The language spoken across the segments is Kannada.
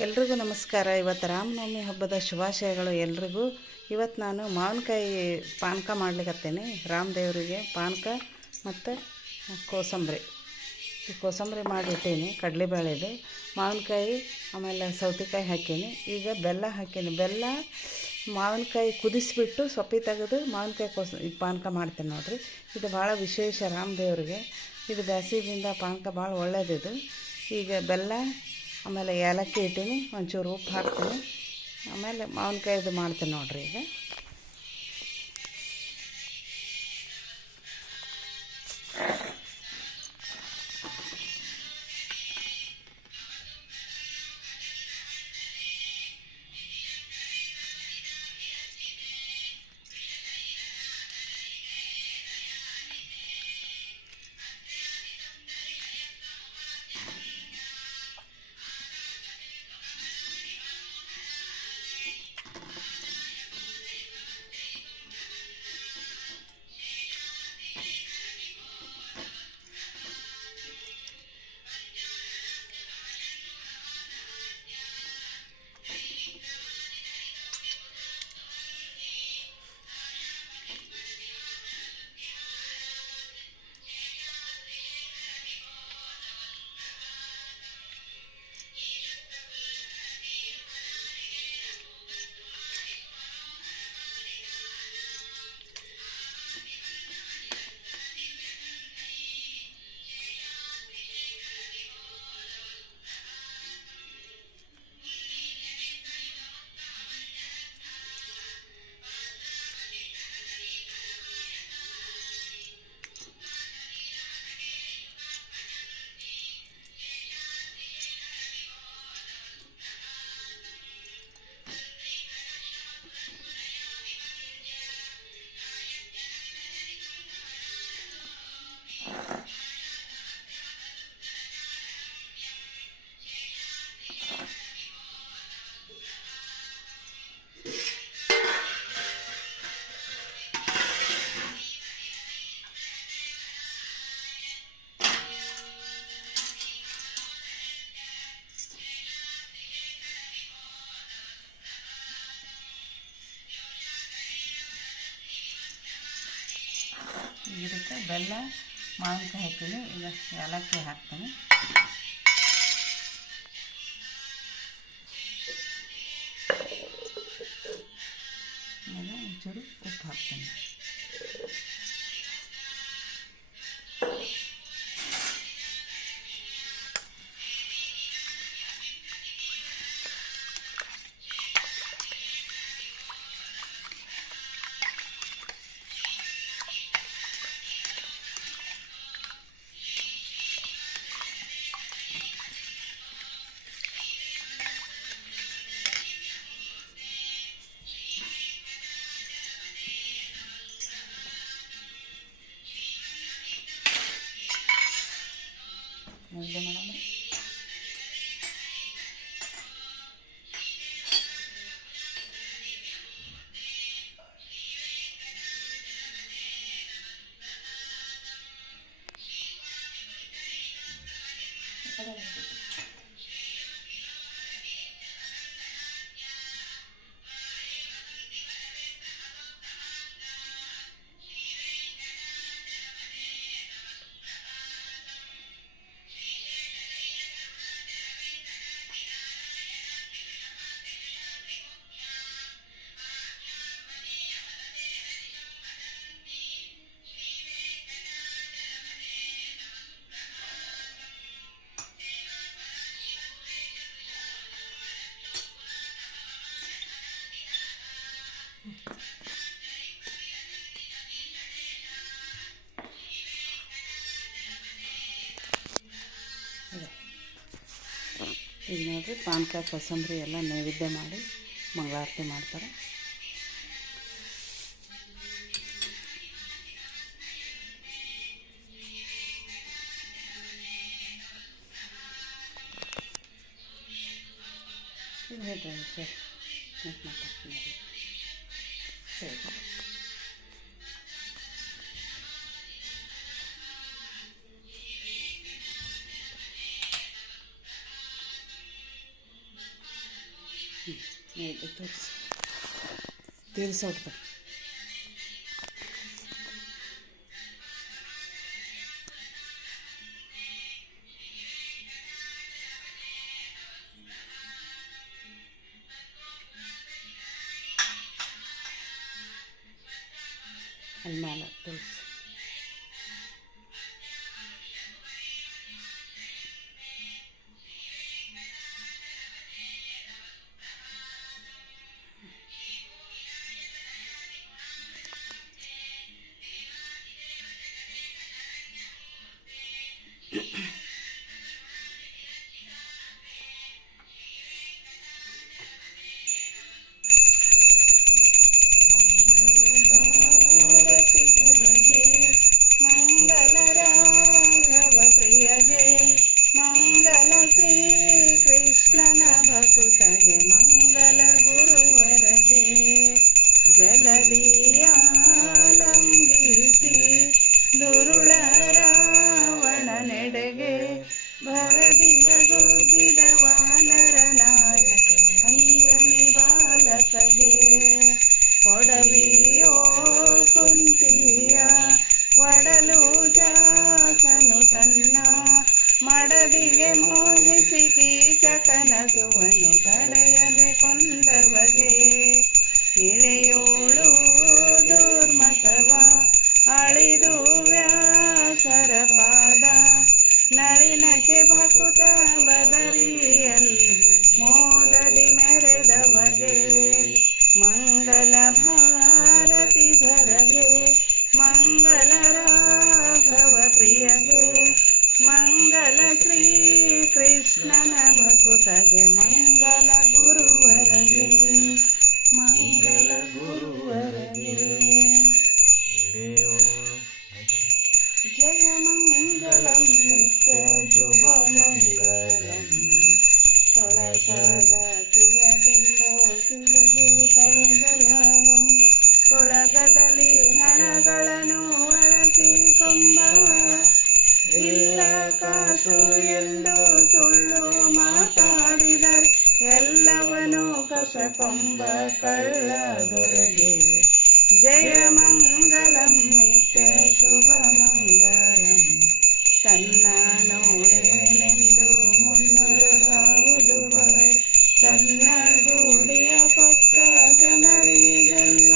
ಎಲ್ರಿಗೂ ನಮಸ್ಕಾರ. ಇವತ್ತು ರಾಮನವಮಿ ಹಬ್ಬದ ಶುಭಾಶಯಗಳು ಎಲ್ರಿಗೂ. ಇವತ್ತು ನಾನು ಮಾವಿನಕಾಯಿ ಪಾನಕ ಮಾಡ್ಲಿಕ್ಕತ್ತೇನೆ. ರಾಮದೇವರಿಗೆ ಪಾನಕ ಮತ್ತು ಕೋಸಂಬರಿ ಮಾಡಿಟ್ಟೇನಿ. ಕಡಲೆಬೇಳೆದು ಮಾವಿನಕಾಯಿ ಆಮೇಲೆ ಸೌತೆಕಾಯಿ ಹಾಕೀನಿ. ಈಗ ಬೆಲ್ಲ ಹಾಕೀನಿ. ಬೆಲ್ಲ ಮಾವಿನಕಾಯಿ ಕುದಿಸಿಬಿಟ್ಟು ಸೊಪ್ಪಿ ತೆಗೆದು ಮಾವಿನಕಾಯಿ ಪಾನಕ ಮಾಡ್ತೇನೆ ನೋಡಿರಿ. ಇದು ಭಾಳ ವಿಶೇಷ ರಾಮದೇವರಿಗೆ. ಇದು ಬ್ಯಾಸಿಗಿಂದ ಪಾನಕ ಭಾಳ ಒಳ್ಳೆಯದಿದು. ಈಗ ಬೆಲ್ಲ ಆಮೇಲೆ ಏಲಕ್ಕಿ ಇಟ್ಟೀನಿ, ಒಂಚೂರು ಉಪ್ಪು ಹಾಕ್ತೀನಿ, ಆಮೇಲೆ ಮಾವಿನಕಾಯಿದು ಮಾಡ್ತೀನಿ ನೋಡಿರಿ. ಈಗ ಇದಕ್ಕೆ ಬೆಲ್ಲ ಮಾವಿನಕಾಯಿ ಹಾಕ್ತೀನಿ. ಈಗ ಏಲಕ್ಕಿ ಹಾಕ್ತೀನಿ, ಆಮೇಲೆ ಒಂಚೂರು ಉಪ್ಪು ಹಾಕ್ತೀನಿ. ಮುದ್ದೆ ಮಾಡೋಣ. ಈಗ ನೋಡಿರಿ, ಪಾನಕ ಕೋಸಂಬರಿ ಎಲ್ಲ ನೈವೇದ್ಯ ಮಾಡಿ ಮಂಗಳಾರತಿ ಮಾಡ್ತಾರೆ. ಇದು ಹೇಳ್ರಿ ಸರ್, ಮಾತಾಡ್ತೀನಿ ಸರಿ. ತೀರಿಸೋಡ್ತಾರೆ. ಅಲ್ಲಿ ಮೇಲೆ ತುಳಸಿ ಮಂಗಲ ರಾಘವ ಪ್ರಿಯಗೆ ಮಂಗಲ ಶ್ರೀ ಕೃಷ್ಣನ ಭಕುತಗೆ ಮಂಗಲ ಗುರುವರಗೆ ಜಲದಿಯಾಲಂಗಿಸಿ ದುರುಳ ರಾವಣ ನೆಡೆಗೆ ಭರದಿಂದ ಗುದ್ದಿದ ವಾನರ ನಾಯಕ ಅಂಜನಿ ಬಾಲಕಗೆ ಕೊಡವಿಯೋ ಕುಂತಿಯ ಒಡಲು ಜಾಸನು ತನ್ನ ಮಡದಿಗೆ ಮೋಹಿಸಿ ಕೀಚಕನ ಸುವನು ತಡೆಯದೆ ಕೊಂದವಗೆ ಇಳೆಯೋಳು ದುರ್ಮತವ ಅಳಿದು ವ್ಯಾಸರ ಪಾದ ನಳಿನಕ್ಕೆ ಭಕುತ ಬದರಿಯಲ್ಲಿ ಮೋದದಿ ಮೆರೆದವಗೆ ಮಂಗಲ ಭಾರತಿ ಧರಗೆ ಮಂಗಲ ರಾಘವ ಪ್ರಿಯಗೆ ಮಂಗಲ ಶ್ರೀ ಕೃಷ್ಣನ ಭಕುತಗೆ ಮಂಗಲ ಗುರುವರಗೆ ಮಂಗಲ ಗುರುವರಗೆ ಜಯ ಮಂಗಳಂ ನಿತ್ಯ ಶುಭ ಮಂಗಳಂ ತೊಳಸದಾತಿಯ ತಿಂಬೋ ಕಿಲುಗು ತಳೆದಯಾಲೊಂಬ ಕೊಳಗದಲ್ಲಿ ಹಣಗಳನ್ನು ಅರಸಿಕೊಂಬ ಇಲ್ಲ ಕಾಸು ಎಂದು ಸುಳ್ಳು ಮಾತಾಡಿದರೆ ಎಲ್ಲವನು ಕಸಕೊಂಬ ಕಳ್ಳ ದೊರೆಗೆ ಜಯ ಮಂಗಳಂ ನಿತ್ಯ ಶುಭ ಮಂಗಳಂ ತನ್ನ ನೋಡೇನೆಂದು ಮುನ್ನುರುಗಾವುದು ಬರೆ ತನ್ನ ಗೂಡಿಯ ಪಕ್ಕ ಜನರಿಗೆಲ್ಲ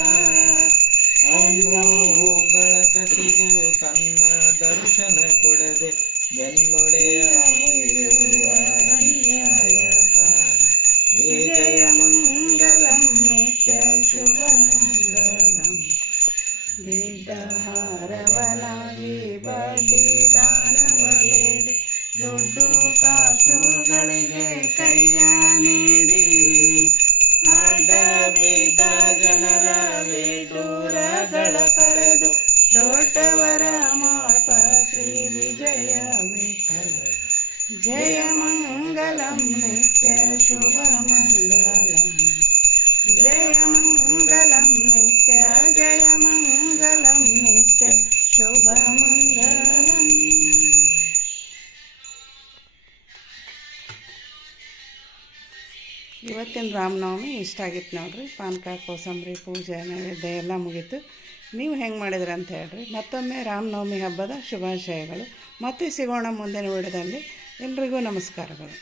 ಹೂಗಳ ಕಸಿಗೂ ತನ್ನ ದರ್ಶನ ಕೊಡದೆ ಬೆನ್ನೊಡೆಯ ವಿಜಯ ಮಂಗಳಂ ನಿತ್ಯ ಶುಭ ಮಂಗಳಂ ಗಿಡ್ಡಹಾರವನಾಗಿ ಬಡ್ಡಿ ದಾನವ ಬೇಡಿ ದುಡ್ಡು ಕಾಸುಗಳಿಗೆ ಕೈಯ ನೀಡಿ ಅಡ್ಡ ಬಿದ್ದ ಜನರ ವಿಡೂರಗಳ ಕಳೆದು ದೊಡ್ಡವರ ಮಾಪ ಶ್ರೀ ವಿಜಯ ವಿಠಲ ಜಯ ಮಂಗಳಂ ನಿತ್ಯ ಶುಭ ಮಂಗಳಂ ಜಯ ಮಂಗಳಂ ನಿತ್ಯ ಜಯ ಮಂಗಳಂ ನಿತ್ಯ ಶುಭ ಮಂಗಳಂ. ಇವತ್ತಿನ ರಾಮನವಮಿ ಇಷ್ಟ ಆಗಿತ್ತು ನೋಡ್ರಿ. ಪಾನಕ ಕೋಸಂಬರಿ ಪೂಜೆ ನೈವೇದ್ಯ ಎಲ್ಲ ಮುಗೀತು. ನೀವು ಹೆಂಗೆ ಮಾಡಿದ್ರಿ ಅಂತ ಹೇಳ್ರಿ. ಮತ್ತೊಮ್ಮೆ ರಾಮನವಮಿ ಹಬ್ಬದ ಶುಭಾಶಯಗಳು. ಮತ್ತೆ ಸಿಗೋಣ ಮುಂದಿನ ವಿಡಿಯೋದಲ್ಲಿ. ಎಲ್ರಿಗೂ ನಮಸ್ಕಾರಗಳು.